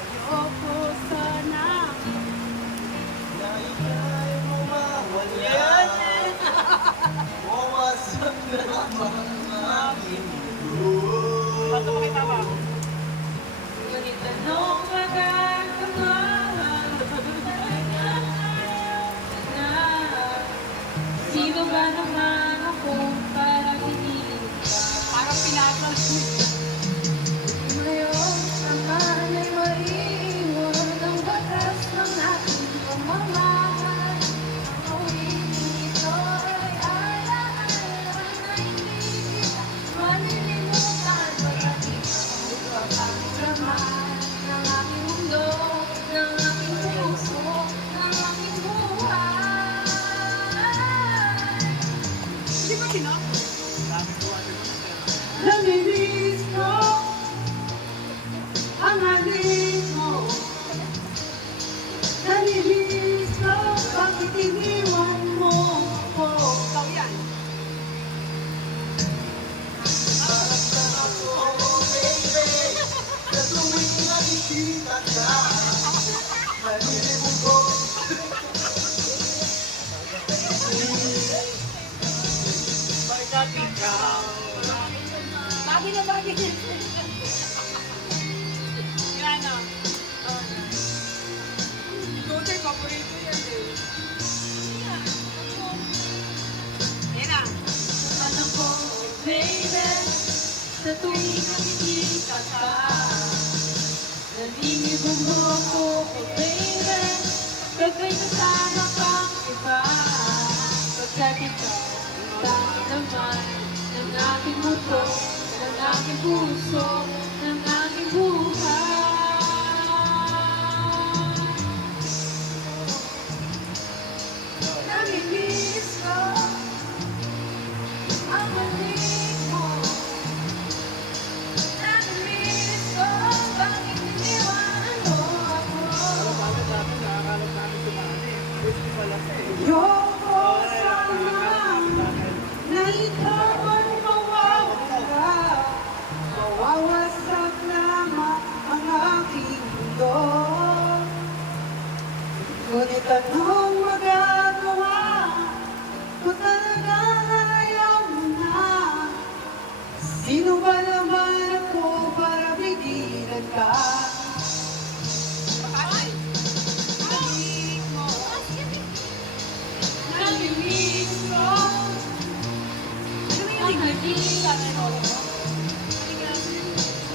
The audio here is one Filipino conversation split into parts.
Ayoko sana. Nahihiyay mo mawala. Wawasak na ang aking mundo. Ngunit anong magagawa? Sino ba naman ako para piliin ka? Parang pinatol. Ngayon naman ay maiiwan ang batas ng ating pamamahal. Ang awit nito ay alaala na hindi kita malilimutan. Pagdating ako ipapagdraman ng aking mundo, ng aking puso, ng aking buhay. Di ba kinap? Namimiss ko ang alis mo. Namimiss ko bakit iniwan mo ako. Ikaw yan. Sarap ko, baby. Sa tuwing nakikita ka, nalilibog ko. Pagkat ikaw Bagay na bagay. Yan o. Daughter, paborito yan eh. Yan na. Ano po, baby, sa tuwing nakikita ka, nalilibog mo ako, baby, pag may kasama kang iba, pagkat ikaw ang naman ng aking mundo, ng aking puso, ng aking buhay. Namimiss ko ang halik mo. Namimiss ko bakit iniwan mo ako. Ayoko sana na ikaw ay mawawala. Mawawasak lamang ang aking mundo. Ngunit anong magagawa kung talagang ayaw mo na? Sino ba naman ako para pigilan ka? Namimiss ko ang halik mo.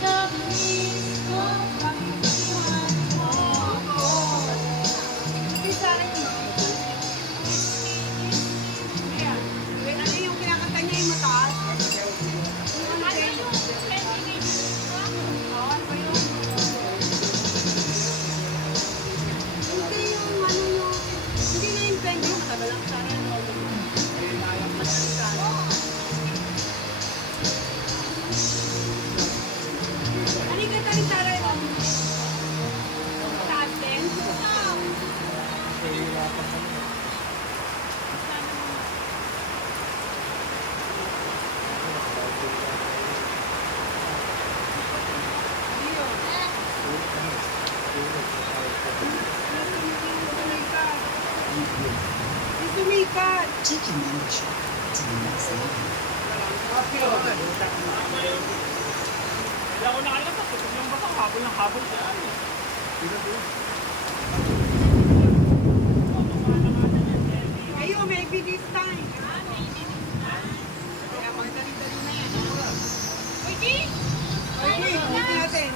Namimiss ko bakit iniwan mo ako. Ano yung kinakanta niya yung mataas? Ano yung bawal ba yun? Hindi yung ano yung hindi na yung pen yung matagal lang sana yung ano yung kanta ni Sarah yun? Taas din? Sumikat! Taking membership to the next level. Kaya ako nakalabas, yung baka habol ng habol siya. Ayo, maybe this time. Kaya magdali-dali na yan. Pwede! Pwede, ulitin natin.